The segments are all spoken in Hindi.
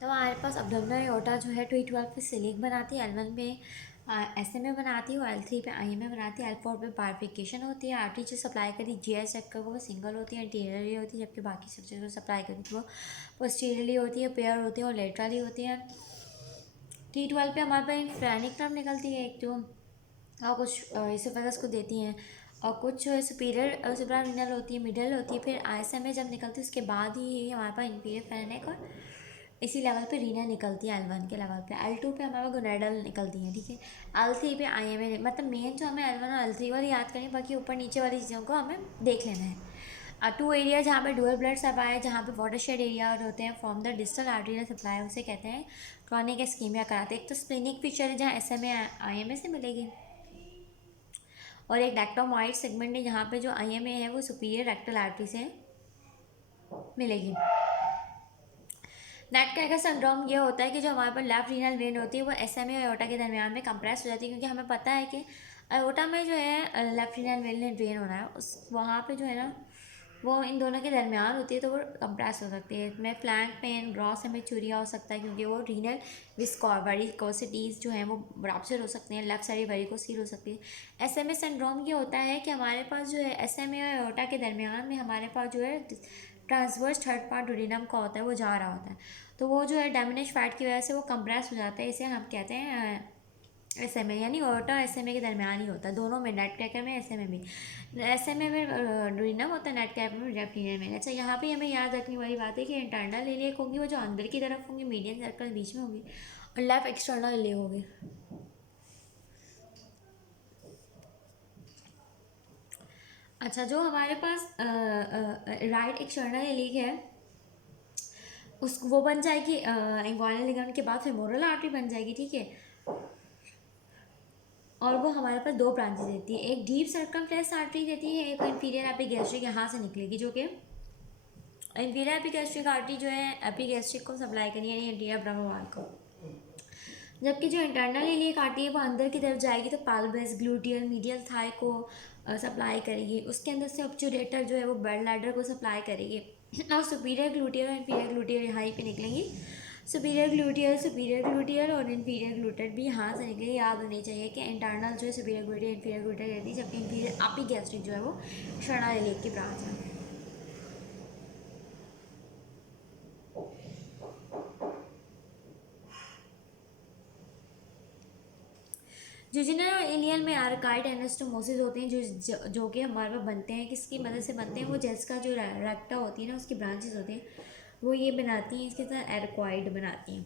तो हमारे पास अब्डोमिनल एओर्टा जो है T12 पे सिलिक बनाती है, L1 पे SMA बनाती है और L3 पे IMA बनाती है, L4 पे बाइफिकेशन होती है। आर्टरी जो सप्लाई करी GI सेक्टर को वो सिंगल होती है, इंटीरियरली होती है, जबकि बाकी स्ट्रक्चर को सप्लाई करी तो वो पोस्टीरियरली होती है, पेयर होती है और लेटरली होती है। T12 पे हमारे पास फ्रेनिक नर्व निकलती है एक जो और कुछ इसोफेगस को देती हैं, और कुछ जो है सुपीरियर सुप्रारेनल होती है, मिडल होती है। फिर ISMA जब निकलती है उसके बाद ही हमारे पास इंफीरियर फ्रेनिक और इसी लेवल पे रीना निकलती है L1 के लेवल पे। L2 पे हमारे गोनेडल निकलती है, ठीक है। L3 पे IMA, मतलब मेन जो हमें L1 और L3 वाली याद करनी, बाकी ऊपर नीचे वाली चीज़ों को हमें देख लेना है। टू एरिया जहाँ पे डुअल ब्लड सप्लाई है, जहाँ पे वाटर शेड एरिया और होते हैं from the distal arterial supply, उसे कहते हैं क्रॉनिक इस्कीमिया कराते हैं। एक तो स्प्लेनिक फीचर है जहाँ SMA IMA से मिलेगी, और एक डेक्टोमॉइड सेगमेंट है जहाँ पे जो IMA है वो सुपीरियर रेक्टल आर्टरी से मिलेगी। नेटकैकर सिंड्रोम ये होता है कि जो हमारे पास लेफ्ट रीनल वेन होती है वो SMA और अयोटा के दरमियान में कंप्रेस हो जाती है, क्योंकि हमें पता है कि अयोटा में जो है लेफ्ट रीनल वेन होना है, उस वहाँ पे जो है ना वो इन दोनों के दरमियान होती है, तो वो कंप्रेस हो सकती है। इसमें फ्लैंक पेन, ग्रॉस हेमेचूरिया हो सकता है, क्योंकि वो रीनल वेरिकोसिटीज़ जो हैं वो रप्चर हो सकते हैं, लेफ्ट साइड वेरिकोसील हो सकती है। SMA सिंड्रोम ये होता है कि हमारे पास जो है SMA और अयोटा के दरमियान में हमारे पास जो है ट्रांसवर्स थर्ड पार्ट डुोडेनम का होता है, वो जा रहा होता है, तो वो जो है डैमेज फैट की वजह से वो कंप्रेस हो जाता है। इसे हम कहते हैं SMA, यानी ओटा SMA के दरमियान ही होता है, दोनों में, नेट क्रैकर में SMA में। SMA में डुओडेनम होता है, नेट क्रैकर में रेप्टिनियन में। अच्छा, यहाँ पे हमें याद रखने वाली बात है कि इंटरनल इलियक होंगी वो जो अंदर की तरफ होंगी, मीडियन सर्कल बीच में होगी, और लेफ्ट एक्सटर्नल इलियक होगी। अच्छा, जो हमारे पास राइट एक्सटर्नल इलियक है उस वो बन जाएगी इंग्वाइनल लिगामेंट के बाद फेमोरल आर्टरी बन जाएगी, ठीक है। और वो हमारे पास दो ब्रांचेस देती है, एक डीप सर्कमफ्लेक्स आर्टरी देती है, एक इंफीरियर एपिगैस्ट्रिक यहाँ से निकलेगी, जो कि इंफीरियर एपिगैस्ट्रिक आर्टरी जो है एपिगैस्ट्रिक को सप्लाई करेगी, यानी एंटीरियर ब्रह्मवाल को। जबकि जो इंटरनल इलियक आर्टरी है वो अंदर की तरफ जाएगी, तो पाल्बस, ग्लूटियल, मीडियल थाई को सप्लाई करेगी। उसके अंदर से ऑब्चुरेटर जो है वो ब्लड लैडर को सप्लाई करेगी, और सुपीरियर ग्लूटियल और इंफीरियर ग्लूटियल यहाँ ही पे निकलेंगी। सुपीरियर ग्लूटियल और इंफीरियर ग्लूटेड भी यहाँ से निकलेगी। याद होनी चाहिए कि इंटरनल जो है सुपीरियर ग्लूटियल इंफीरियर ग्लूटेड रहती है, जबकि इंफीरियर एपिगैस्ट्रिक जो है वो शर्णा इलियक की ब्रांच है। जुजिनल और इलियल में आर्काइड एनास्टोमोसिस होते हैं, जो कि हमारे पास बनते हैं, किसकी मदद से बनते हैं, वो जेस का जो रेक्टा होती है ना उसकी ब्रांचेस होते हैं, वो ये बनाती हैं, इसके साथ एरक्वाइड बनाती हैं।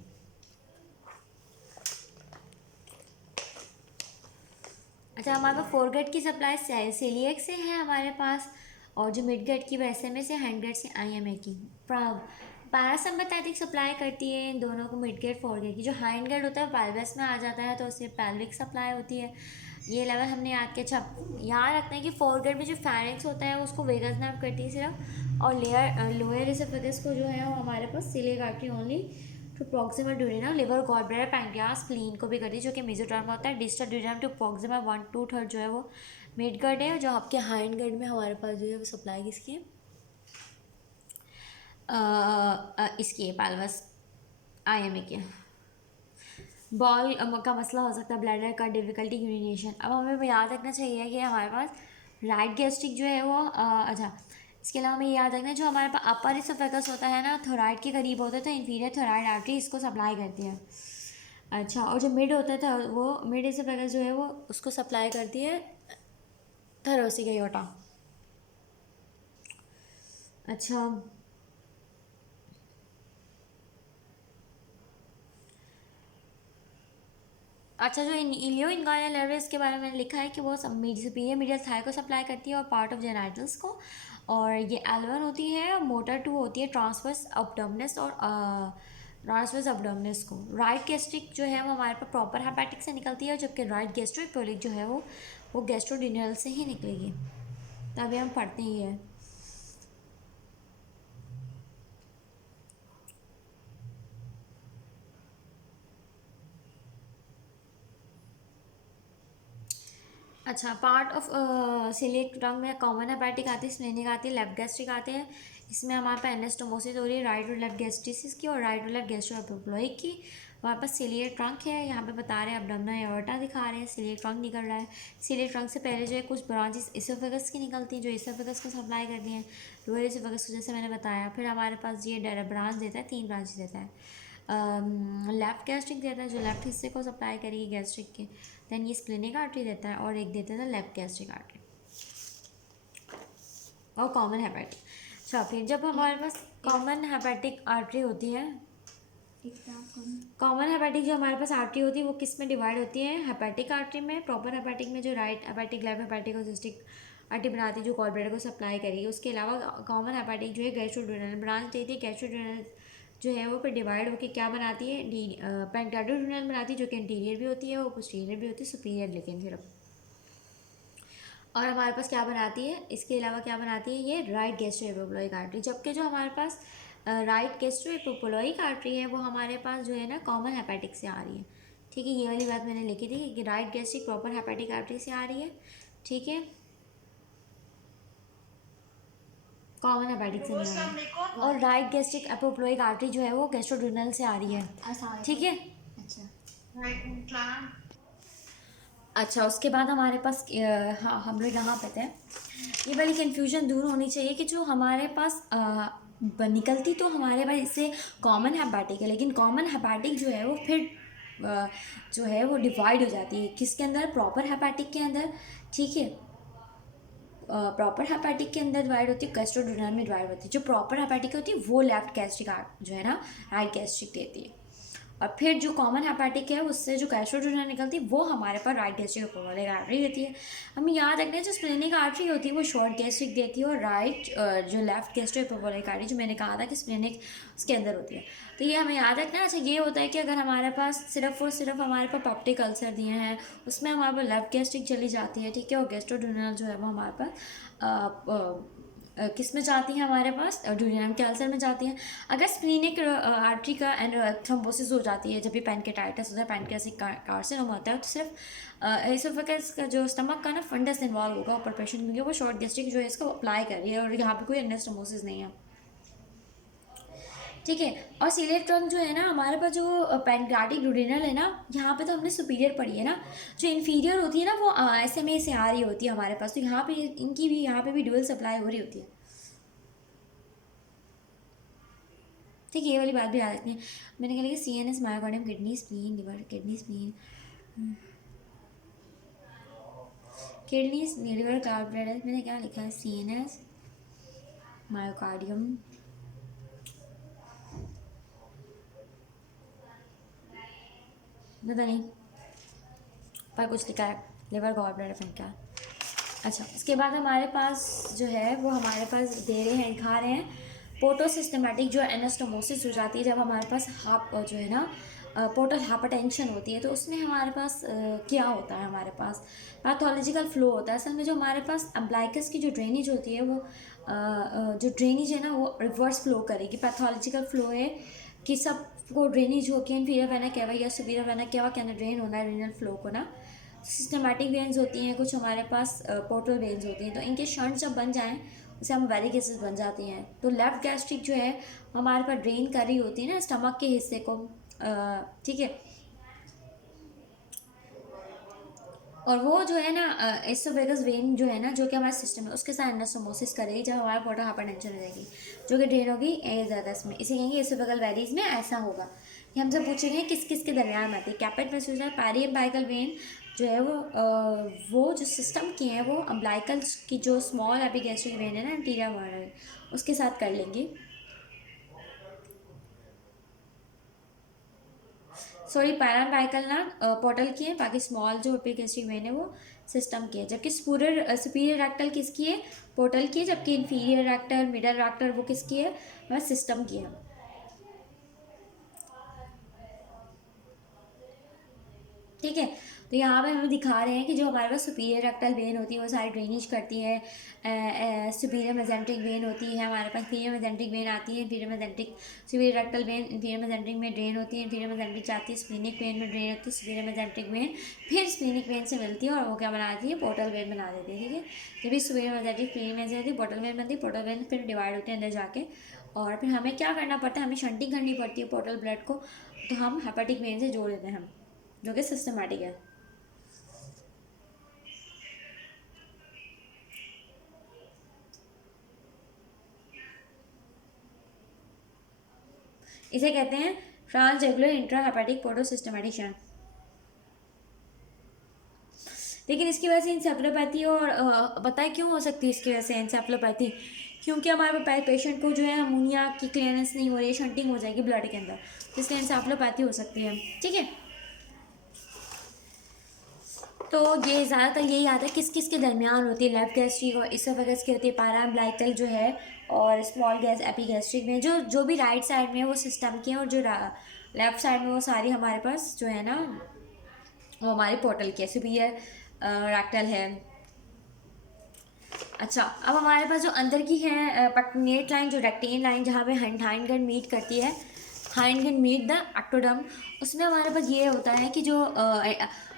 अच्छा, हमारे पास फोरगेट की सप्लाई सेलियक से है हमारे पास, और जो मिड गेट की वो SMA से, हैंड गेट से IMA की। पैरासिम्पथेटिक सप्लाई करती है इन दोनों को, मिड गेट फोरगेट की। जो हैंड गेट होता है पैल्विस में आ जाता है, तो उससे पैल्विक सप्लाई होती है। ये लेवल हमने याद किया। अच्छा, याद रखना है कि फोरगेट में जो फैरिंक्स होता है उसको वेगस नर्व करती है सिर्फ, और लोअर एसोफेगस को जो है वो हमारे पास coeliac artery only to proximal duodenum, liver, gallbladder, pancreas, spleen को भी करती है, जो कि मेसोडर्म होता है। डिस्टल ड्यूडेनम टू प्रॉक्सिमल 1/2 जो है वो मिड गट है, जो आपके हाइंड गट में हमारे पास जो है वो सप्लाई किसकी है, इसकी है पैल्वस IMA के। बॉल का मसला हो सकता है, ब्लैडर का, डिफिकल्टी यूरिनेशन। अब हमें याद रखना चाहिए कि हमारे पास राइट गैस्ट्रिक जो है वो अच्छा, इसके अलावा हमें याद रखना है जो हमारे पास अपर इसोफेगस होता है ना, थोराइड के करीब होता है, तो इंफीरियर थोराइड आर्टरी इसको सप्लाई करती है। अच्छा, और जो मिड होता था वो मिड इसोफेगस जो है वो उसको सप्लाई करती है थरोसिक एओर्टा। अच्छा, अच्छा, जो इलियो इंगाइनल नर्व है इसके बारे में लिखा है कि वो सुपीरियर मीडियल थाई को सप्लाई करती है और पार्ट ऑफ जेनाइटल्स को, और ये L1 होती है, मोटर 2 होती है, ट्रांसवर्स अब्डोमिनस और ट्रांसवर्स अब्डोमिनस को। राइट गैस्ट्रिक जो है वो हमारे पास प्रॉपर हेपेटिक से निकलती है, जबकि राइट गैस्ट्रोइकोलिक जो है वो गैस्ट्रोडिनल से ही निकलेगी, तभी हम पढ़ते ही है। अच्छा, पार्ट ऑफ सिलिक ट्रंक में कॉमन हेपेटिक आती है, स्प्लेनिक आती है, लेफ्ट गैस्ट्रिक आते हैं। इसमें हमारे पास एनास्टोमोसिस हो रही है राइट और लेफ्ट गैस्ट्रिसिस की और राइट और लेफ्ट गैस्ट्रोएपिप्लोइक की। हमारे पास सिलियर ट्रंक है, यहाँ पे बता रहे हैं अब्डोमिनल एओर्टा दिखा रहे हैं, सिलियर ट्रंक निकल रहा है। सिलियर ट्रंक से पहले जो है कुछ ब्रांचेस इसोफेगस की निकलती हैं जो इसोफेगस को सप्लाई करती हैं, लोअर इसोफेगस को जैसे मैंने बताया। फिर हमारे पास ये ब्रांच देता है, 3 ब्रांचेस देता है। लेफ्ट गैस्ट्रिक देता है जो लेफ्ट हिस्से को सप्लाई करेगी गैस्ट्रिक के। देन ये स्प्लेनिक आर्टरी देता है और एक देता था लेफ्ट गैस्ट्रिक आर्टरी और कॉमन हेपेटिक। अच्छा, फिर जब हमारे पास कॉमन हेपेटिक आर्टरी होती है, कॉमन हेपेटिक जो हमारे पास आर्टरी होती है वो किस में डिवाइड होती है? हेपेटिक आर्टरी में, प्रॉपर हेपेटिक में जो राइट हेपेटिक लेफ्ट हेपेटिक और सिस्टिक आर्टरी बनाती है जो गॉल को सप्लाई करेगी। उसके अलावा कॉमन हेपेटिक जो है गैस्ट्रोड्यूनल ब्रांच देती है। गैस्ट्रोड्यूनल जो है वो फिर डिवाइड होकर क्या बनाती है? पेंटाडोड्यूनल बनाती है जो कि इंटीरियर भी होती है और पोस्टीरियर भी होती है, सुपीरियर लेकिन सिर्फ। और हमारे पास क्या बनाती है? इसके अलावा क्या बनाती है? ये राइट गैस्ट्रोएपिप्लोइक आर्टरी। जबकि जो हमारे पास राइट गैस्ट्रोएपिप्लोइक आर्टरी है वो हमारे पास जो है ना कॉमन हेपेटिक से आ रही है। ठीक है, ये वाली बात मैंने लिखी थी कि right gastric proper hepatic artery से आ रही है। ठीक है, कॉमन हेपेटिक से नहीं आ रही है। और राइट गैस्ट्रिक एपोप्लोइक आर्टरी जो है वो गैस्ट्रोड्यूनल से आ रही है। ठीक है, अच्छा। अच्छा, उसके बाद हमारे पास हाँ हम लोग यहाँ पे थे। ये वाली कन्फ्यूजन दूर होनी चाहिए कि जो हमारे पास निकलती तो हमारे पास इससे कॉमन हेपेटिक है, लेकिन कॉमन हेपेटिक जो है वो फिर जो है वो डिवाइड हो जाती है किसके अंदर? प्रॉपर हेपेटिक के अंदर। ठीक है, प्रॉपर हेपेटिक के अंदर डिवाइड होती है, गैस्ट्रोड्यूनल में डिवाइड होती है। जो प्रॉपर हेपेटिक होती है वो लेफ्ट गैस्ट्रिक जो है ना राइट गैस्ट्रिक देती है। और फिर जो कॉमन हेपेटिक है उससे जो गैस्ट्रोड्यूनल निकलती है वो हमारे पास राइट गैस्ट्रिक एपोप्लोइक आर्टरी देती है। हमें याद रखना है जो स्प्लेनिक आर्टरी होती है वो शॉर्ट गैस्ट्रिक देती है और राइट जो लेफ्ट गैस्ट्रो एपोप्लोइक आर्टरी जो मैंने कहा था कि स्प्लेनिक उसके अंदर होती है। तो ये हमें याद रखना है। अच्छा, ये होता है कि अगर हमारे पास सिर्फ और सिर्फ हमारे पास पेप्टिक अल्सर दिए हैं उसमें हमारे पास लेफ्ट गैस्ट्रिक चली जाती है। ठीक है, और गैस्ट्रोड्यूनल जो है वो हमारे पास किस में जाती हैं? हमारे पास ड्यूरियम के अल्सर में जाती हैं। अगर स्प्लीनिक आर्टरी का थ्रोम्बोसिस हो जाती है जब भी पैनकेटाइटिस होता है, पैनक्रियाटिक कार्सिनोम होता है, तो सिर्फ इसोफेगस का जो स्टमक का ना फंडस इन्वॉल्व होगा ऊपर पेशेंट, क्योंकि वो शॉर्ट गैस्ट्रिक जो है इसको अप्लाई कर रही है और यहाँ पे कोई एनास्टोमोसिस नहीं है। ठीक है, और सीलियर ट्रंक जो है ना हमारे पास जो पैनक्रियाटिक ड्यूडेनल है ना, यहाँ पे तो हमने सुपीरियर पढ़ी है ना, जो इन्फीरियर होती है ना वो SMA से आ रही होती है हमारे पास। तो यहाँ पे इनकी भी यहाँ पे भी ड्यूअल सप्लाई हो रही होती है। ठीक है, ये वाली बात भी याद रखनी है। मैंने कहा कि CNS myocardium kidney spleen liver, kidney spleen kidney liver carbohydrate, मैंने क्या लिखा है? CNS मायोकार्डियम पता नहीं पर कुछ लिखा है लिवर गॉल फैन क्या। अच्छा, उसके बाद हमारे पास जो है वो हमारे पास दे रहे हैं, दिखा रहे हैं पोर्टो सिस्टमेटिक जो एनास्टोमोसिस हो जाती है जब हमारे पास हाफ जो है ना पोर्टल हाइपरटेंशन होती है। तो उसमें हमारे पास क्या होता है? हमारे पास पैथोलॉजिकल फ्लो होता है। असल में जो हमारे पास अम्ब्लाइकस की जो ड्रेनेज होती है वो जो ड्रेनेज है ना वो रिवर्स फ्लो करेगी। पैथोलॉजिकल फ्लो है कि सबको ड्रेनेज होकर इन्फीरियर वेना केवा या सुपीरियर वेना केवा के अंदर ड्रेन होना है रीनल फ्लो को ना। सिस्टमेटिक वेन्स होती हैं, कुछ हमारे पास पोर्टल वेन्स होती हैं। तो इनके शंट जब बन जाएं उसे हम वेरिकेसेस बन जाती हैं। तो लेफ्ट गैस्ट्रिक जो है हमारे पास ड्रेन कर रही होती है ना स्टमक के हिस्से को। ठीक है, और वो जो है ना एसोफेगस वेन जो है ना जो कि हमारे सिस्टम है उसके साथ एनास्टोमोसिस करेगी जब हमारा पोर्टल हाइपरटेंशन हो जाएगी जो कि ड्रेन होगी एजागस में। इसे कहेंगे एसोफेगल वेरीज में ऐसा होगा। ये हमसे पूछेंगे किस किस के दरमियान में आती है? कैपेट में सूजन पैरी एम्बाइकल वेन जो है वो जो सिस्टम की है वो अम्ब्लाइकल की जो स्मॉल एपिगैस्ट्रिक वेन है ना एंटीरियर वाला उसके साथ कर लेंगे। सॉरी, पैराम्बाइकल ना पोर्टल की है, बाकी स्मॉल जो एपिगैस्ट्रिक वेन है वो सिस्टम की है। जबकि सुपीरियर रैक्टल किसकी है? पोर्टल की है। जबकि इन्फीरियर रैक्टल मिडल रैक्टल वो किसकी है? वह सिस्टम की है। ठीक है, तो यहाँ पे हमें दिखा रहे हैं कि जो हमारे पास सुपीरियर रेक्टल वेन होती है वो सारी ड्रेनेज करती है, सुपीरियर मेजेंट्रिक वेन होती है हमारे पास, इंफीरियर मेजेंट्रिक वेन आती है, inferior mesenteric superior rectal vein inferior mesenteric में ड्रेन होती है, इंफीरियर मेजेंट्रिक जाती है स्प्लीनिक वेन में ड्रेन होती है, सुपीरियर मेजेंट्रिक वेन फिर स्प्लीनिक वेन से मिलती है और वो क्या बनाती है, पोर्टल वेन बना देती है, ठीक है। जब भी सुपीरियर मेजेंट्रिक स्प्लीनिक वेन से होती है पोर्टल वेन बनती है, पोर्टल वेन फिर डिवाइड होते हैं अंदर जाके, और फिर हमें क्या करना पड़ता है, हमें शंटिंग करनी पड़ती है पोर्टल ब्लड को, तो हम हेपेटिक वेन से जोड़ देते हैं हम, जो कि सिस्टमेटिक है। इसे कहते हैं ट्रांसरेगुलर इंट्राहेपेटिक पोर्टोसिस्टेमेटिक शंट। लेकिन इसकी वजह से इंसेफ्लोपैथी और पता है क्यों हो सकती है इसकी वजह से इंसेफ्लोपैथी, क्योंकि हमारे पेशेंट को जो है अमोनिया की क्लियरेंस नहीं हो रही है, शंटिंग हो जाएगी ब्लड के अंदर, इसलिए इंसेफ्लोपैथी हो सकती है, ठीक है। तो ये ज़्यादातर यही आता है किस किस के दरमियान होती है, लेफ्ट गैस्ट्रिक और इसोफेगस की होती है, पैराअम्बिलिकल जो है और स्मॉल गैस एपिगैस्ट्रिक में, जो भी राइट साइड में है वो सिस्टम की है, और जो लेफ्ट साइड में वो सारी हमारे पास जो है ना वो हमारी पोर्टल की है, सुपीरियर रेक्टल है। अच्छा, अब हमारे पास जो अंदर की है पेक्टिनेट लाइन, जो रेक्टेन लाइन जहाँ पे हाइंडगट मीट करती है, हाइंडगट मीट द एक्टोडर्म, उसमें हमारे पास ये होता है कि जो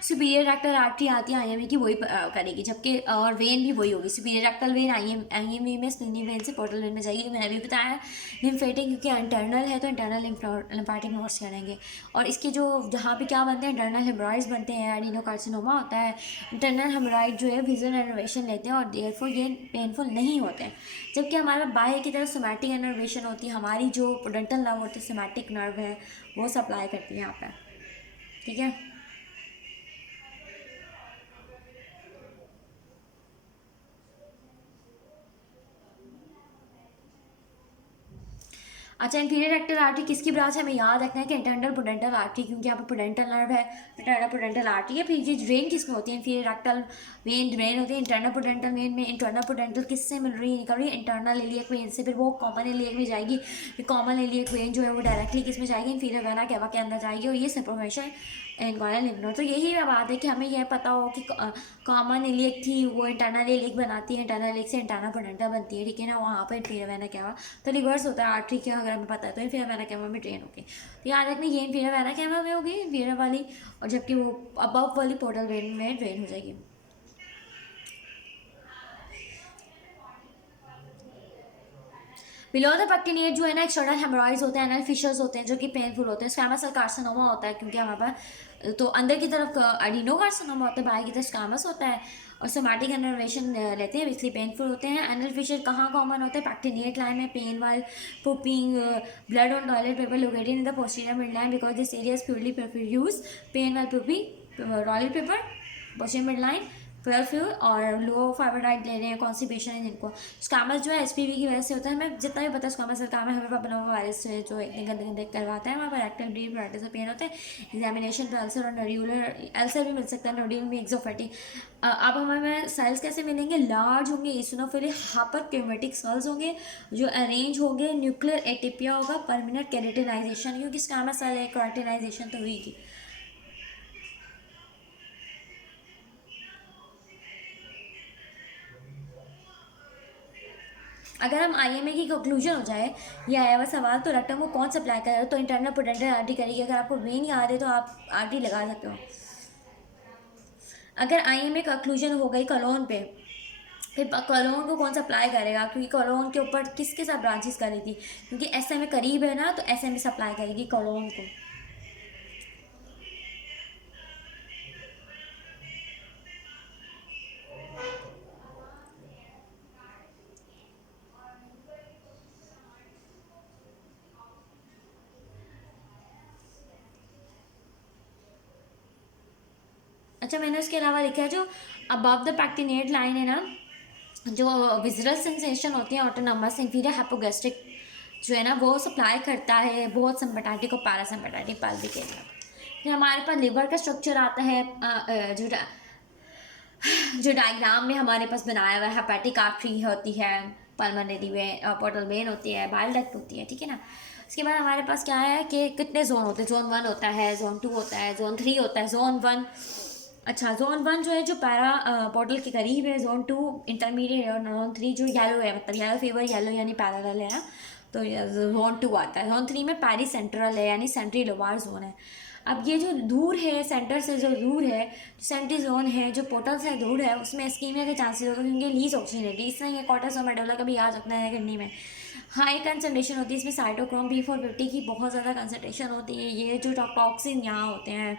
सुपीरियर रेक्टल आर्टरी आती है आईएमई की वही करेगी, जबकि और वेन भी वही होगी, सुपीरियर रेक्टल वेन आईएमई में स्प्लीनिक वेन से पोर्टल वेन में जाएगी, मैंने अभी बताया। लिम्फेटिक क्योंकि इंटरनल है तो इंटरनल लिम्फेटिक नोड्स चलेंगे, और इसके जो जहाँ पे क्या बनते हैं, इंटरनल हेमरॉइड्स बनते हैं, एडिनोकार्सिनोमा होता है, इंटरनल हेमरॉइड जो है विजुअल इनर्वेशन लेते हैं और देयरफॉर ये पेनफुल नहीं होते हैं, जबकि हमारा बाहर की तरफ सोमैटिक इनर्वेशन होती है, हमारी जो पोडेंटल नर्व होती है, सोमैटिक नर्व है वो सप्लाई करती है यहाँ पे, ठीक है। अच्छा, इंफीरियर रेक्टल आर्टरी किसकी ब्रांच है, हमें याद रखना है कि इंटरनल पोडेंटल आर्टरी, क्योंकि यहाँ पे पोडेंटल नर्व है, इंटरनल पोडेंटल आर्टरी है। फिर ये ड्रेन किस में होती है, इंफीरियर रेक्टल वेन ड्रेन होती है इंटरनल पोडेंटल वेन में, इंटरनल पोडेंटल किससे मिल रही है, निकल रही है इंटरनल इलियक वेन से, फिर वो कॉमन इलियक में जाएगी, फिर कॉमन इलियक वेन जो है वो डायरेक्टली किस में जाएगी, इंफीरियर वेना कैवा के अंदर जाएगी, और ये सप्रोमेशन इनकॉर्नल लिम्फ नोड। तो यही बात है कि हमें यह पता हो कि कॉमन इलियक थी वो इंटरनल इलियक बनाती है, इंटरनल इलियक से इंटरनल पोडेंटल बनती है, ठीक है ना, वहाँ पर इंफीरियर वेना कैवा तो रिवर्स होता है आर्टरी का, अगर हमें पता है तो इंफीरियर वेना कैवा में ड्रेन होगी, तो याद रखना ये इंफीरियर वेना कैवा में होगी इंफीरियर वाली, और जबकि वो अबव वाली पोर्टल वेन में ड्रेन हो जाएगी। बिलो द पेक्टिनेट जो है ना एक्सटर्नल हेमरॉइड्स होते हैं, एनल फिशर्स होते हैं जो कि पेनफुल होते हैं, स्क्वैमस सेल कार्सिनोमा होता है क्योंकि हमारे पास तो अंदर की तरफ एडिनो कार्सिनोमा होता है, बाहर की तरफ स्क्वैमस होता है, और सोमैटिक इनर्वेशन लेते हैं इसलिए पेनफुल होते हैं। एनल फिशर कहाँ कॉमन होते हैं, पेक्टिनेट लाइन में, pain while pooping blood on toilet paper located in the posterior mid line because this area is purely perfuse, pain while pooping toilet paper posterior mid line fuel और लो फाइबर डाइट ले रहे हैं, कॉन्स्टिपेशन है जिनको, स्क्वैमस जो है एसपीवी की वजह से होता है, हमें जितना भी पता है स्क्वैमस सेल काम है, हमें पापा वायरस जो इतने गंदे गंदे करवाता है, वहाँ पर रेक्टल ब्लीड ब्लड से पेन होते हैं, एग्जामिनेशन पर अल्सर और नोड्यूलर अल्सर भी मिल सकता है, नोड्यूल में एक्सोफैटी। अब हमें सेल्स कैसे मिलेंगे, लार्ज होंगे इसिनोफिलिक हाइपर क्रोमेटिक सेल्स होंगे जो अरेंज होंगे, न्यूक्लियर एटिपिया होगा, परमानेंट केरेटिनाइजेशन, क्योंकि स्क्वैमस सेल है केरेटिनाइजेशन तो हुई। अगर हम आईएमए की कंक्लूजन हो जाए ये आया हुआ सवाल, तो रेक्टम को कौन सप्लाई कर रहा है, तो इंटरनल पोडेंटल आर्टरी करेगी, अगर आपको वेन याद है तो आप आर्टरी लगा सकते हो। अगर आईएमए कंक्लूजन हो गई कॉलोन पे, फिर कॉलोन को कौन सप्लाई करेगा, क्योंकि कॉलोन के ऊपर किसके साथ ब्रांचेस करी थी, क्योंकि एसएमए करीब है ना, तो एसएमए सप्लाई करेगी कॉलोन को। अच्छा, मैंने उसके अलावा लिखा है जो अबव द पैक्टिनेट लाइन है ना, जो विजुअल सेंसेशन होती है ऑटोनॉमस इंफीरियर हाइपोगैस्ट्रिक जो है ना वो सप्लाई करता है बहुत सिम्पैथेटिक और पैरासिम्पैथेटिक पल्विक के लिए। फिर हमारे पास लिवर का स्ट्रक्चर आता है, जो डायग्राम में हमारे पास बनाया हुआ है, हेपेटिक आर्टरी होती है, पल्मोनरी वेन पोर्टल वेन होती है, बाइल डक्ट होती है, ठीक है ना। उसके बाद हमारे पास क्या है कि कितने जोन होते हैं, जोन 1 होता है, जोन 2 होता है, जोन 3 होता है, जोन 1 अच्छा, जोन 1 जो है जो पैरा पोर्टल के करीब है, जोन 2 इंटरमीडिएट है, और जोन 3 जो येलो है, मतलब येलो फीवर, येलो यानी पैरेलल है ना, तो जोन 2 आता है। जोन 3 में पैरी सेंट्रल है, यानी सेंट्री लोबार जोन है। अब ये जो दूर है सेंटर से, जो दूर है, सेंट्री जोन है, जो पोर्टल से दूर है, उसमें स्कीमिया के चांसेस होते हैं, क्योंकि लीज ऑक्सीजनेटी इस तरह कॉर्टिसोल का भी आ सकता है किडनी में। हाई कंसनट्रेशन होती है इसमें, साइटोक्रोम P450 की बहुत ज़्यादा कंसनट्रेशन होती है। ये जो टॉक्सिन यहाँ होते हैं,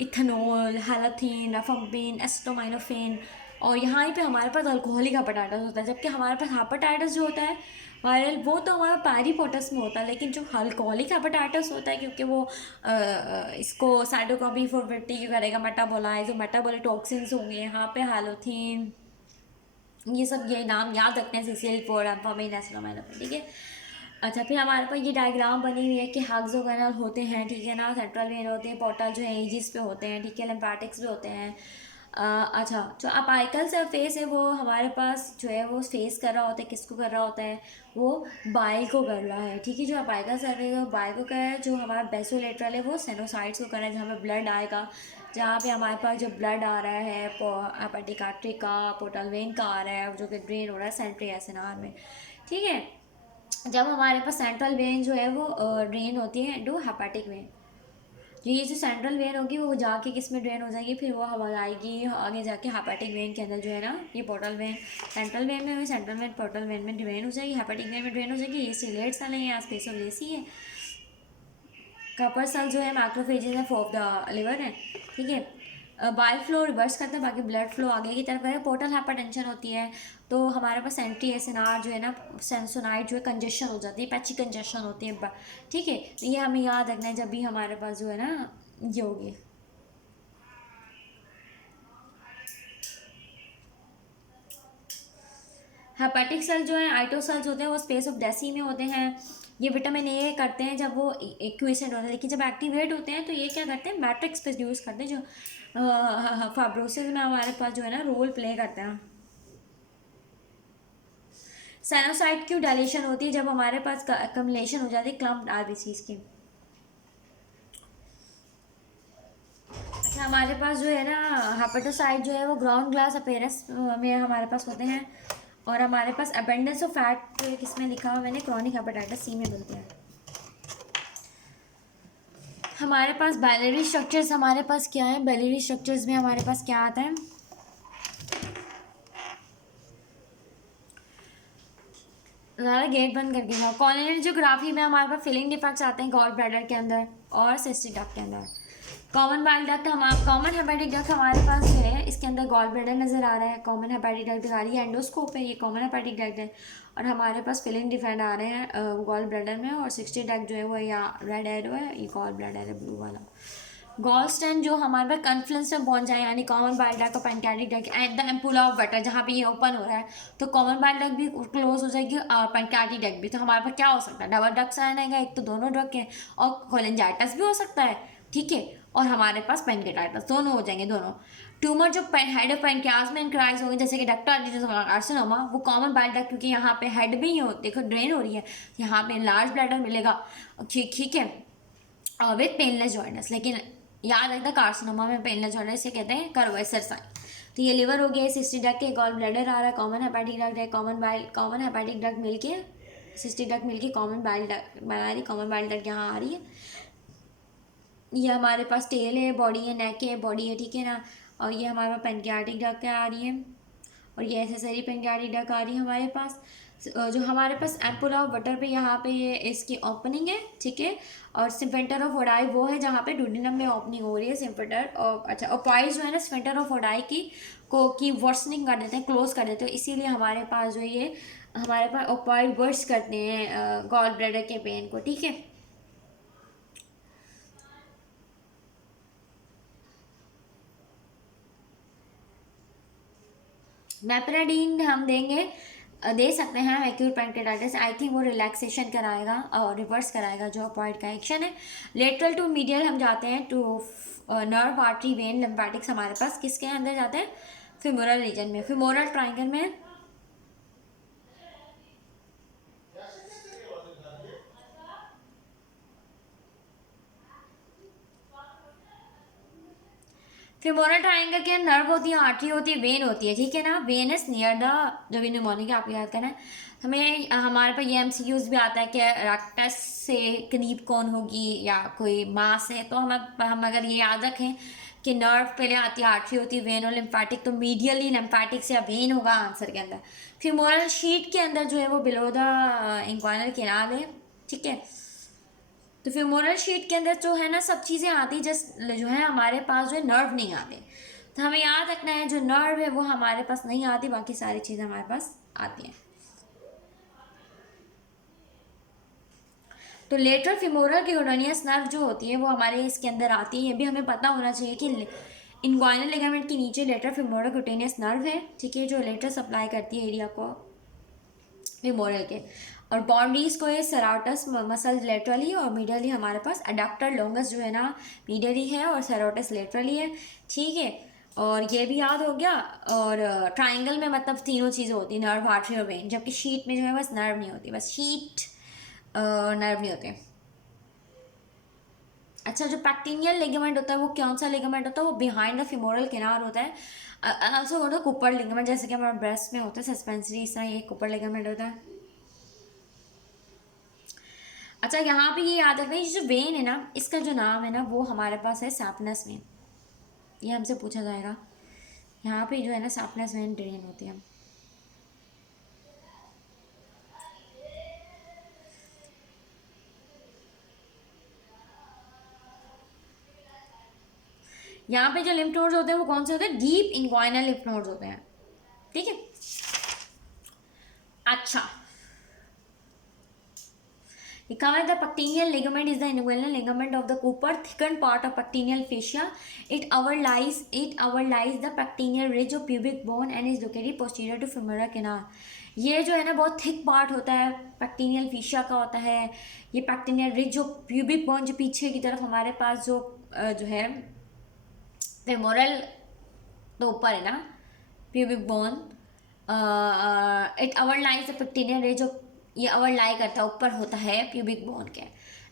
इथेनॉल, हैलाथीन, राफाम्पिन, एस्टोमाइनोफेन, और यहाँ ही पे हमारे पास अल्कोहलिक हेपेटाइटिस होता है। जबकि हमारे पास हेपेटाइटिस जो होता है वायरल, वो तो हमारा पैरीपोटस में होता है, लेकिन जो अल्कोहलिक हेपेटाइटिस होता है, क्योंकि वो इसको साइटोक्रोम P450 की करेगा मेटाबोलाइज, जो मेटाबोलिक टॉक्सिन्स होंगे यहाँ पे, हैलोथीन, ये सब ये नाम याद रखते हैं, CCl4, एम्फामिन, एसिटामिनोफेन, ठीक है। अच्छा, फिर हमारे पास ये डायग्राम बनी हुई है कि हेक्सोगोनल होते हैं, ठीक है ना, सेंट्रल वेन होते हैं, पोर्टल जो है एजिस पे होते हैं, ठीक है, लिम्फेटिक्स भी होते हैं। अच्छा, जो अपाइकल सरफेस है वो हमारे पास जो है वो फेस कर रहा होता है, किसको कर रहा होता है, वो बाइल को कर रहा है, ठीक है। जो अपाइकल सरफेस है वो बाइल को कर रहा है, जो हमारा बेसोलेटरल है वो सेनोसाइड्स को कर रहा है, जहाँ पे ब्लड आएगा, जहाँ पे हमारे पास जो ब्लड आ रहा है हेपेटिक आर्टरी का, पोर्टल वेन का आ रहा है, जो कि ड्रेन हो रहा है सेंट्री एसएनआर में, ठीक है। जब हमारे पास सेंट्रल वेन जो है वो ड्रेन होती है इनटू हेपेटिक वेन, ये जो सेंट्रल वेन होगी वो जाके किस में ड्रेन हो जाएगी, फिर वो हवा आएगी आगे जाके हेपेटिक वेन के अंदर जो है ना, ये पोर्टल वेन, सेंट्रल वेन में, सेंट्रल वेन पोर्टल वेन में ड्रेन हो जाएगी, हेपेटिक वेन में ड्रेन हो जाएगी। ये सिलेट सेल है, यहाँ स्पेस ऑफ लेसी है। कपर सेल जो है मैक्रोफेजेस है ऑफ द लिवर है, ठीक है। बाइल फ्लो रिवर्स करता है, बाकी ब्लड फ्लो आगे की तरफ है। पोर्टल हाइपरटेंशन होती है तो हमारे पास सेंट्री एसएनआर जो है ना, सेंसोनाइड जो है कंजेशन हो जाती है, पैची कंजेशन होती है, ठीक है। तो ये हमें याद रखना है जब भी हमारे पास जो है ना ये होगी। हेपेटिक सेल जो है, आइटोसेल्स होते हैं, वो स्पेस ऑफ डेसी में होते हैं। ये विटामिन ए करते हैं जब वो एक्विसेंट होते हैं, लेकिन जब एक्टिवेट होते हैं तो ये क्या करते हैं, मैट्रिक्स प्रोड्यूस करते हैं, जो फाइब्रोसिस में हमारे पास जो है ना रोल प्ले करते हैं। साइनोसाइड की डायलेशन होती है जब हमारे पास कम्युलेशन हो जाती है क्लम्प्ड आरबीसीज की। अच्छा, हमारे पास जो है ना हेपेटोसाइट जो है वो ग्राउंड ग्लास अपेयरेंस में हमारे पास होते हैं, और हमारे पास अबेंडेंस ऑफ फैट किसमें लिखा हुआ मैंने, क्रॉनिक हेपेटाइटिस सी में मिलते हैं। हमारे पास बाइलरी स्ट्रक्चर्स, हमारे पास क्या है, बाइलरी स्ट्रक्चर्स में हमारे पास क्या आता है, ज़्यादा गेट बंद करके जाओ। कॉलोनियल ज्योग्राफी में हमारे पास फिलिंग डिफेक्ट्स आते हैं गॉल ब्लैडर के अंदर और सिस्टिक डक्ट के अंदर। कॉमन बाइल डक्ट, हमारा कॉमन हेपेटिक डक्ट हमारे पास जो है इसके अंदर गॉल ब्लैडर नज़र आ रहा है, कॉमन हेपेटिक डक्ट दिखा रही है, एंडोस्कोप है, ये कॉमन हेपेटिक डक्ट है। और हमारे पास फिलिंग डिफेक्ट आ रहे हैं गॉल ब्लैडर में, और 60 डक्ट जो है वो यहाँ रेड एरो है, ये गॉल ब्लैडर है ब्लू वाला। गॉलस्टन जो हमारे पास कन्फ्लुएंस में पहुंच जाए, यानी कॉमन बाइल डक्ट और pancreatic duct at the ampulla of water, जहाँ पे ये ओपन हो रहा है, तो कॉमन बाइल डक्ट भी क्लोज हो जाएगी और पैनक्रियाटिक डक्ट भी। तो हमारे पास क्या हो सकता है, डबल डक्ट साइन आएगा, एक तो दोनों डक्ट है, और कोलेंजाइटिस भी हो सकता है, ठीक है। और हमारे पास पैनक्रियाटाइटिस, दोनों हो जाएंगे दोनों। ट्यूमर जो हेड ऑफ पैनक्रियाज में इंक्राइज होंगे, जैसे कि डक्टल कार्सिनोमा, वो कॉमन बाइल डक्ट, क्योंकि यहाँ पे हेड भी हो, देखो ड्रेन हो रही है, यहाँ पे लार्ज ब्लैडर मिलेगा, ठीक है, विथ पेनलेस जॉइंटस। लेकिन याद रखना कार्सिनोमा में पेनलेस जॉइंटस से कहते हैं कर्वेचर साइन। तो ये लिवर हो गया, सिस्टिक डक्ट के गॉल ब्लैडर आ रहा है, कॉमन हेपेटिक डक्ट है, कॉमन हेपेटिक डक्ट मिलके सिस्टिक डक्ट मिलके कॉमन बाइल डक्ट बना रही, कॉमन बाइल डक्ट यहाँ आ रही है। ये हमारे पास टेल है, बॉडी है, नेक है, बॉडी है, ठीक है ना। और ये हमारे पास पेनक्रियाटिक डक्ट आ रही है, और ये एसेसरी पेनक्रियाटिक डक्ट आ रही है हमारे पास। जो हमारे पास एम्पुला ऑफ वाटर पे यहाँ पे ये इसकी ओपनिंग है, ठीक है। और सिम्फेंटर ऑफ ओडाई वो है जहाँ पे डुडेनम में ओपनिंग हो रही है, सिम्फेंटर। और अच्छा, ओपाइड जो है ना सिम्फेंटर ऑफ ओडाई की वर्सनिंग कर देते हैं, क्लोज कर देते हैं, इसीलिए हमारे पास जो ये हमारे पास ओपाइड वर्स करते हैं गॉल ब्लैडर के पेन को, ठीक है। नेपराडीन हम देंगे, दे सकते हैं एक्यूट पैनक्रियाटाइटिस, आई थिंक वो रिलैक्सेशन कराएगा और रिवर्स कराएगा जो अपॉइड का एक्शन है। लेटरल टू मीडियल हम जाते हैं to nerve artery vein lymphatics, हमारे पास किसके अंदर जाते हैं, फिमोरल रीजन में, फिमोरल ट्राइंगल में। फेमोरल ट्रायंगल के नर्व होती है, आर्टरी होती है, वेन होती है, ठीक है ना। वेन इज नियर द, जो भी निमोनिक आपको याद करना है। हमें हमारे पास ये एमसीक्यूज भी आता है कि रेक्टस से करीब कौन होगी या कोई मास है, तो हम अगर ये याद रखें कि नर्व पहले आती है, आर्टरी होती है, वेन और लिम्फेटिक, तो मीडियली लिम्फेटिक्स या वेन होगा आंसर के अंदर। फेमोरल शीट के अंदर जो है वो बिलो द इंक्वाइनल कैनाल है, ठीक है। तो फेमोरल शीट के अंदर जो है ना सब चीज़ें आती, जस्ट जो है हमारे पास जो है नर्व नहीं आते। तो हमें याद रखना है जो नर्व है वो हमारे पास नहीं आती, बाकी सारी चीज़ें हमारे पास आती हैं। तो लेटरल फेमोरल क्यूटेनियस नर्व जो होती है वो हमारे इसके अंदर आती है। ये भी हमें पता होना चाहिए कि इनग्वाइनल लिगामेंट के नीचे लेटरल फेमोरल क्यूटेनियस नर्व है, ठीक है, जो लेटर सप्लाई करती है एरिया को फेमोरल के। और बाउंड्रीज को है सेराटस मसल लेटरली और मीडियली हमारे पास एडक्टर लॉन्गस जो है ना मीडियली है और सेराटस लेटरली है, ठीक है। और ये भी याद हो गया। और ट्राइंगल में मतलब तीनों चीज़ें होती हैं, नर्व, आर्टरी और वेन, जबकि शीट में जो है बस नर्व नहीं होती, बस शीट नर्व नहीं होते। अच्छा, जो पैक्टिनियल लिगामेंट होता है वो कौन सा लिगामेंट होता है? वो बिहाइंड द फिमोरल किनार होता है। आल्सो होता है कुपर लिगामेंट, जैसे कि हमारे ब्रेस्ट में होता है सस्पेंसरी, इस तरह ये कुपर लिगामेंट होता है। अच्छा, यहाँ पे ये याद रखना, ये जो वेन है ना इसका जो नाम है ना वो हमारे पास है सैपनस वेन। ये हमसे पूछा जाएगा। यहाँ पे जो है ना सैपनस वेन ड्रेन होती है। यहाँ पे जो लिम्फ नोड्स होते हैं वो कौन से होते हैं? डीप इंग्वाइनल लिम्फ नोड्स होते हैं, ठीक है। अच्छा, cover the pectineal ligament is the inguinal ligament of the Cooper, thickened part of pectineal fascia. It overlies the pectineal ridge of pubic bone and is located posterior to femoral canal. ये जो है ना बहुत थिक पार्ट होता है, पैक्टिनियल फेशिया का होता है। ये पैक्टिनियल रिज जो प्यूबिक बोन जो पीछे की तरफ हमारे पास जो है फेमोरल तो ऊपर है ना pubic bone, it overlies the pectineal ridge, जो ये ओवरलाई करता है ऊपर होता है प्यूबिक बोन के,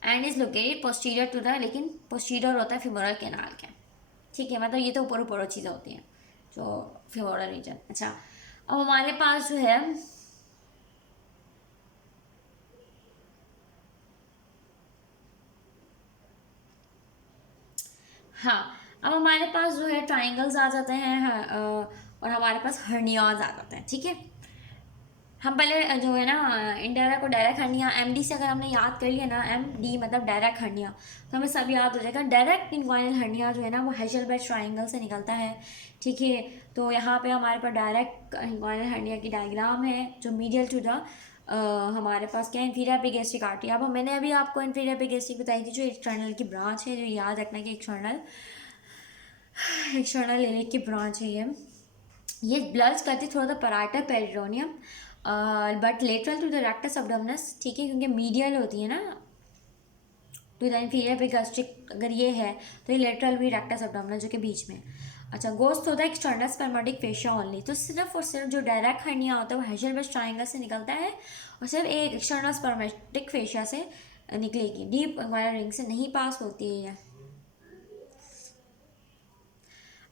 and is located posterior to the, लेकिन पोस्टीरियर होता है फेमोरल कैनाल के, ठीक है। मतलब ये तो ऊपर ऊपर चीज़ें होती हैं जो फेमोरल रीजन। अच्छा, अब हमारे पास जो है हाँ, अब हमारे पास जो है ट्राइंगल्स आ जाते हैं, हाँ, और हमारे पास हर्नियाज आ जाते हैं, ठीक है। हम पहले जो है ना इनडायरेक्ट और डायरेक्ट हर्निया, एमडी से अगर हमने याद कर लिया ना, एमडी मतलब डायरेक्ट हर्निया, तो हमें सब याद हो जाएगा। डायरेक्ट इनग्वाइनल हर्निया जो है ना वो हेशलबर्ग ट्रायंगल से निकलता है, ठीक है। तो यहाँ पे हमारे पास डायरेक्ट इनग्वाइनल हर्निया की डायग्राम है जो मीडियल टू द हमारे पास क्या है इंफीरियर एपिगैस्ट्रिक आर्टरी। अब मैंने अभी आपको इंफीरियर एपिगैस्ट्रिक बताई थी जो एक्सटर्नल की ब्रांच है, जो याद रखना कि एक्सटर्नल लिलिक की ब्रांच है ये ब्लज करती थोड़ा सा parietal peritoneum, but lateral to the rectus abdominis, ठीक है, क्योंकि मीडियल होती है ना टू द इंफीरियर एपिगैस्ट्रिक, अगर ये है तो ये लेटरल भी रेक्टस एब्डोमिनस जो कि बीच में। अच्छा, गोस्ट होता है एक्सटर्नल स्पर्मेटिक फेशिया ओनली, तो सिर्फ और सिर्फ जो डायरेक्ट हर्निया होता है वो हेशलबर्ग ट्रायंगल से निकलता है और सिर्फ एक एक्सटर्नल स्पर्मेटिक फेशिया से निकलेगी, डीप इंग्वाइनल रिंग से नहीं पास होती है।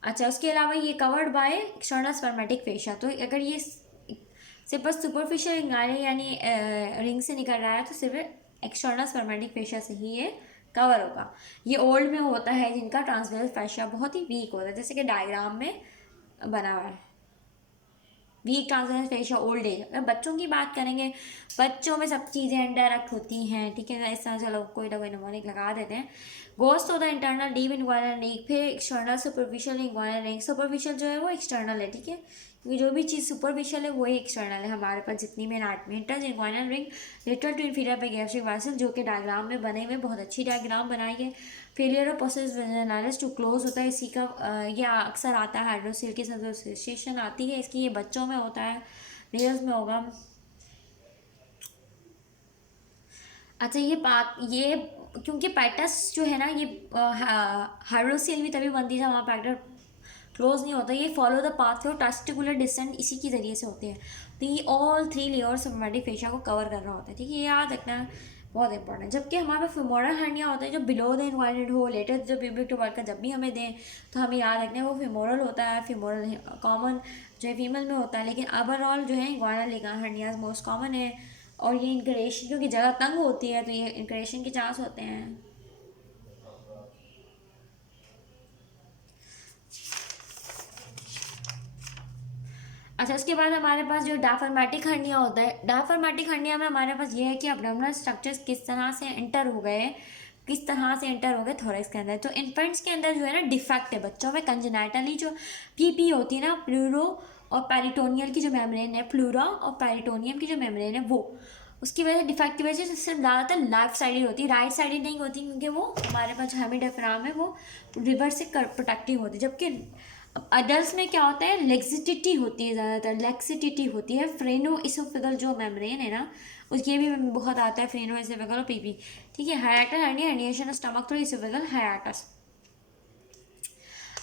अच्छा, उसके अलावा ये covered by external spermatic fascia, तो अगर ये सिर्फ बस सुपरफिशियल इंग्वाइनल यानी रिंग से निकल रहा है तो सिर्फ एक्सटर्नल स्पर्मेटिक फेशिया से ही ये कवर होगा। ये ओल्ड में होता है जिनका ट्रांसवर्स फेशिया बहुत ही वीक होता है, जैसे कि डायग्राम में बना हुआ है, weak transverse fascia old age. अगर बच्चों की बात करेंगे, बच्चों में सब चीज़ें इनडायरेक्ट होती हैं, ठीक है, इस तरह चलो कोई ना कोई नमोनिक लगा देते हैं। गोस्ट होता है इंटरनल डीप इंग्वाइनल रिंग, फिर external superficial inguinal ring. Superficial जो है वो एक्सटर्नल है, ठीक है, क्योंकि जो भी चीज़ सुपरफिशियल है वही एक्सटर्नल है हमारे पास जितनी में anatomy. Enters inguinal ring lateral to inferior epigastric vessel, जो कि डायग्राम में बने हुए बहुत अच्छी डायग्राम बनाई है। Failure of process vaginalis to close होता है, इसी का ये अक्सर आता है हाइड्रोसिल के साथ एसोसिएशन आती है इसकी, ये बच्चों में होता है, मेल्स में होगा। अच्छा, ये क्योंकि पैटस जो है ना ये हाइड्रोसिल भी तभी बनती है जब वहाँ पैटर क्लोज नहीं होता, ये फॉलो द पाथवे और टेस्टिकुलर डिसेंट इसी के ज़रिए से होते हैं। तो ये ऑल 3 लेयर्स ऑफ फेशिया को कवर कर रहा होता है, ठीक है, ये याद रखना बहुत इंपॉर्टेंट। जबकि हमारे पास फेमोरल हर्निया होता है जो बिलो द इन्वाइरल हो, लेटर जो प्यूबिक ट्यूबर का जब भी हमें दें तो हमें याद रखना है वो फेमोरल होता है। फेमोरल कॉमन जो है फीमेल में होता है, लेकिन ओवरऑल जो है inguinal ligament hernias most common है। और ये इंक्रेशन क्योंकि जगह तंग होती है तो ये इंक्रेशन के चांस होते हैं। अच्छा, उसके बाद हमारे पास जो डायफ्रामेटिक हर्निया होता है, डायफ्रामेटिक हर्निया में हमारे पास ये है कि एब्डोमिनल स्ट्रक्चर्स किस तरह से एंटर हो गए, किस तरह से एंटर हो गए थोरेक्स के अंदर। तो इन्फेंट्स के अंदर जो है ना डिफेक्ट है, बच्चों में कंजेनाइटली जो पीपी होती है ना, प्लूरो और पेरिटोनियल की जो मेम्ब्रेन है, प्लूरा और पेरिटोनियम की जो मेम्ब्रेन है वो, उसकी वजह से डिफेक्ट की वजह से सिर्फ ज़्यादातर लेफ्ट साइडेड होती है, राइट साइडेड नहीं होती, क्योंकि वो हमारे पास जो हेमिडिफ्राम है वो रिवर्स से प्रोटेक्टिव होती है। जबकि अडल्ट में क्या होता है, लेक्सिटिटी होती है, ज़्यादातर लेक्सिटिटी होती है। फ्रेनो इसोफेगल जो मेम्ब्रेन है ना, उसके भी बहुत आता है फ्रेनो इसोफेगल और पीपी। ठीक है, hiatus hernia, herniation of stomach through oesophageal hiatus.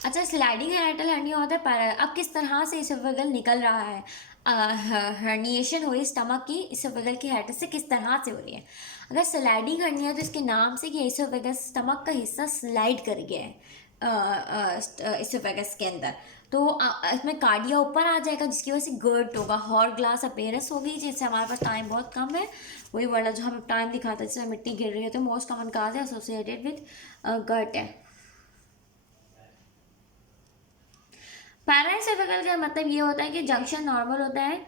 अच्छा, स्लाइडिंग हाइएटल हर्निया होता है अब किस तरह से इसोफेगल निकल रहा है, हर्निएशन हो रही है स्टमक की इसोफेगल की हाइएटस से किस तरह से हो रही है। अगर स्लाइडिंग हर्निया तो इसके नाम से कि इसोफेगस स्टमक का हिस्सा स्लाइड कर गया है इसोफेगस के अंदर, तो इसमें कार्डिया ऊपर आ जाएगा जिसकी वजह से गर्ट होगा, हॉर ग्लास अपेयरेंस होगी। जिससे हमारे पास टाइम बहुत कम है, वही वाला जो हमें टाइम दिखाता है जिसमें मिट्टी गिर रही है, तो मोस्ट कॉमन काज है एसोसिएटेड विद गर्ट है। पैराइसेफेगल का मतलब ये होता है कि जंक्शन नॉर्मल होता है,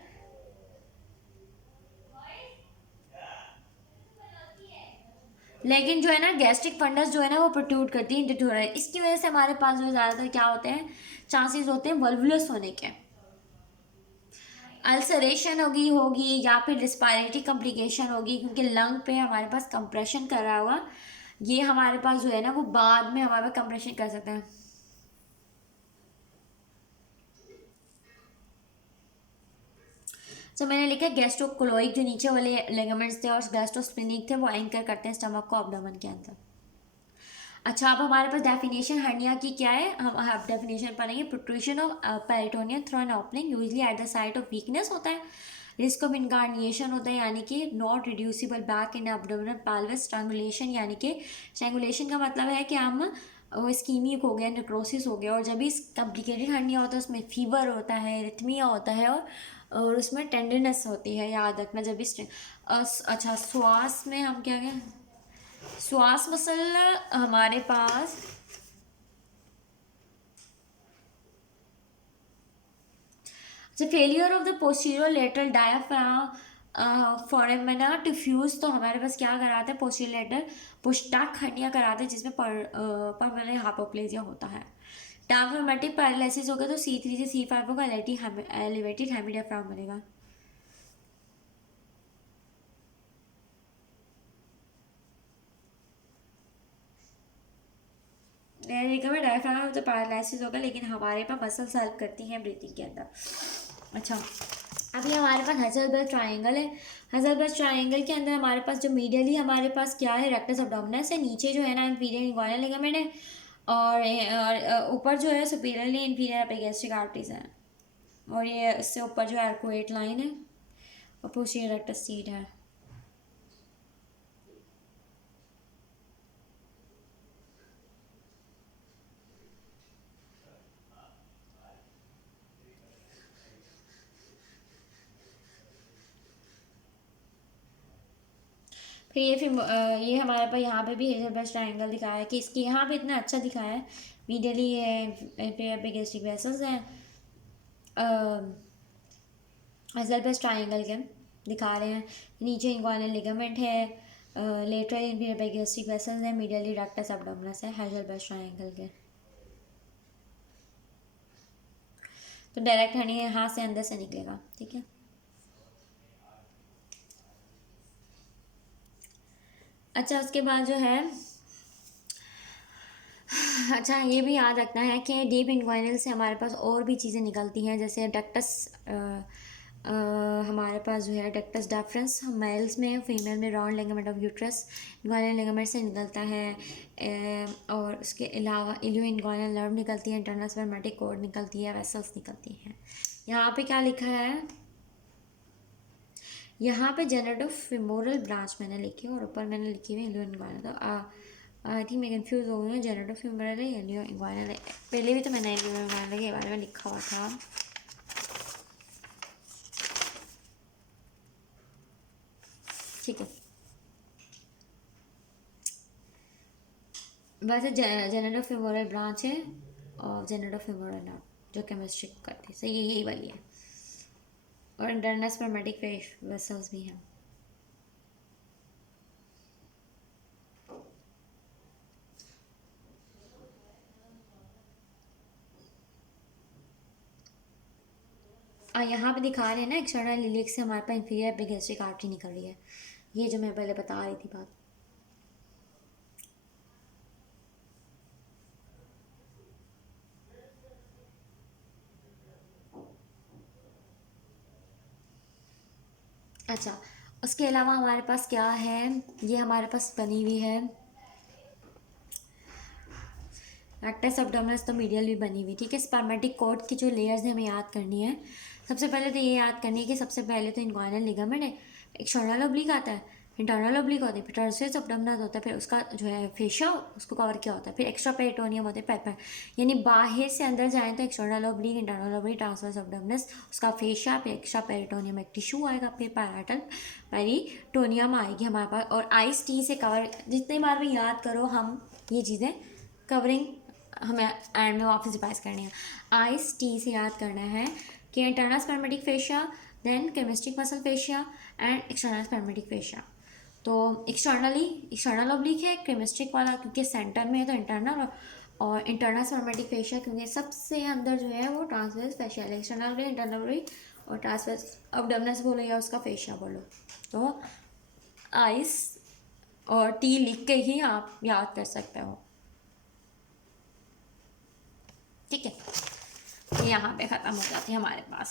लेकिन जो है ना गैस्ट्रिक फंडस जो है ना वो प्रोट्रूड करती है इंटरट्यूरल, इसकी वजह से हमारे पास जो ज़्यादातर क्या होते हैं, चांसेस होते हैं वल्वुलस होने के, अल्सरेशन होगी होगी या फिर रिस्पायरेटरी कॉम्प्लिकेशन होगी, क्योंकि लंग पे हमारे पास कंप्रेशन कर रहा हुआ, ये हमारे पास जो है ना वो बाद में हमारे पास कंप्रेशन कर सकते हैं। तो मैंने लिखा गैस्ट्रोकोलोइक जो नीचे वाले लिगामेंट्स थे और गैस्ट्रोस्प्लेनिक थे वो एंकर करते हैं स्टमक को एब्डोमेन के अंदर। अच्छा, अब हमारे पास डेफिनेशन हर्निया की क्या है, हम डेफिनेशन पढ़ेंगे। Protrusion of peritoneum through an opening usually at the site of weakness होता है। रिस्क ऑफ इनकार्निएशन होता है, यानी कि not reducible back in abdominal pelvis. Strangulation, यानी कि स्ट्रैंगुलेशन का मतलब है कि हम वो स्कीमिक हो गया, नेक्रोसिस हो गया। और जब भी कॉम्प्लिकेटेड हर्निया होता है उसमें फीवर होता है, रिथमिया होता है और उसमें टेंडरनेस होती है, याद रखना जब भी अच्छा, श्वास में हम क्या कहें, श्वास मसल हमारे पास the failure of the posterior lateral diaphragm foramina to fuse, तो हमारे पास क्या कराते हैं, पोस्टीरियर लेटरल पुशटैक हर्निया कराते हैं जिसमें परमानेंट हाइपोप्लेजिया होता है। डायफ्रामेटिक पैरालिसिस होगा तो C3 से C5 होगा, एलिवेटेड हेमिडिफ्राम बनेगा। रिकवर डायफ्राम तो पैरालिसिस होगा, लेकिन हमारे पास मसल्स हेल्प करती हैं ब्रीथिंग के अंदर। अच्छा, अभी हमारे पास हजलबर्ग ट्रायंगल है। हजलबर्ग ट्रायंगल के अंदर हमारे पास जो मीडियली हमारे पास क्या है, रेक्टस एब्डोमिनस है, नीचे जो है ना इंफीरियर इंग्वाइनल लिगामेंट है, और ऊपर जो है सुपीरियरली इंफीरियर एपिगैस्ट्रिक आर्टरीज है, और ये इससे ऊपर जो है आर्कुएट लाइन है और पोस्टीरियर रेक्टस सीट है। ये हमारे पास यहाँ पे भी हेजलबर्ग ट्रायंगल दिखाया है कि इसकी यहाँ पे इतना अच्छा दिखाया है। मीडियली ये एपिगैस्ट्रिक वेसल्स हैं, हेजलबर्ग ट्रायंगल के दिखा रहे हैं। नीचे इंग्वाइनल लिगामेंट है, लेटरल इंफीरियर एपिगैस्ट्रिक वेसल्स हैं, मीडियली रेक्टस एब्डोमिनस है हेजलबर्ग ट्रायंगल के। तो डायरेक्ट हनी यहाँ से अंदर से निकलेगा, ठीक है। अच्छा, उसके बाद जो है, अच्छा ये भी याद रखना है कि डीप इंग्वाइनल से हमारे पास और भी चीज़ें निकलती हैं, जैसे डक्टस हमारे पास जो है डक्टस डेफरेंस मेल्स में, फीमेल में round ligament of uterus inguinal ligament से निकलता है। और उसके अलावा इलियो इंग्वाइनल नर्व निकलती है, इंटरनल स्पर्मेटिक कॉर्ड निकलती है, वेसल्स निकलती हैं। यहाँ पे क्या लिखा है, यहाँ पे जनरेटिव फेमोरल ब्रांच मैंने लिखी है और ऊपर मैंने लिखी हुई इलियो इंग्वाना। तो आई थिंक मैं कंफ्यूज हो गई हूँ, जनरेटिव फेमोरल है या इलियो इंग्वाना है। पहले भी तो मैंने इलियो इंग्वाना के बारे में लिखा हुआ था। ठीक है, वैसे जनरेटिव फेमोरल ब्रांच है और जनरेटिव फेमोरल नर्व जो केमिस्ट्री करती है, सही यही वाली है। और इंटरनल स्पर्मेटिक वेसल्स भी हैं। यहाँ पे दिखा रहे हैं ना, एक्सटर्नल इलियक से हमारे पास इंफीरियर एपिगैस्ट्रिक आर्टरी निकल रही है, ये जो मैं पहले बता रही थी बात। अच्छा, उसके अलावा हमारे पास क्या है, ये हमारे पास बनी हुई है रेक्टस एब्डोमिनस, तो मीडियल भी बनी हुई। ठीक है, स्पर्मेटिक कॉर्ड की जो लेयर्स हैं हमें याद करनी है। सबसे पहले तो ये याद करनी है कि सबसे पहले तो इन्ग्वाइनल लिगामेंट है, एक्सटर्नल ओब्लिक आता है, इंटरनल ओब्लिक होता है, फिर टर्सियस एब्डोमिनस होता है, फिर उसका जो है फेशिया उसको कवर किया होता है, फिर एक्स्ट्रा पेरिटोनियम होता है, पेपर यानी बाहर से अंदर जाएँ तो external oblique, internal oblique, transverse abdominis, उसका फेशिया, फिर एक्स्ट्रा पेरिटोनियम एक टिश्यू आएगा, फिर पैराटल पेरिटोनियम आएगी हमारे पास। और आइस टी से कवर जितनी बार भी याद करो हम ये चीज़ें कवरिंग हमें एंड में वापस रिवाइज करनी है। आइस टी से याद करना है कि internal spermatic fascia, then cremasteric muscle fascia and external spermatic fascia. तो एक्सटर्नल ओब्लिक है केमिस्ट्रिक वाला क्योंकि सेंटर में है तो इंटरनल, और इंटरनल स्पर्मेटिक फेशिया क्योंकि सबसे अंदर जो है वो ट्रांसवर्स फेशिया है। एक्सटर्नल भी इंटरनल भी और ट्रांसवर्स एब्डोमिनस बोलो या उसका फेशिया बोलो। तो आइस और टी लिख के ही आप याद कर सकते हो। ठीक है, यहाँ पे ख़त्म हो जाती है हमारे पास।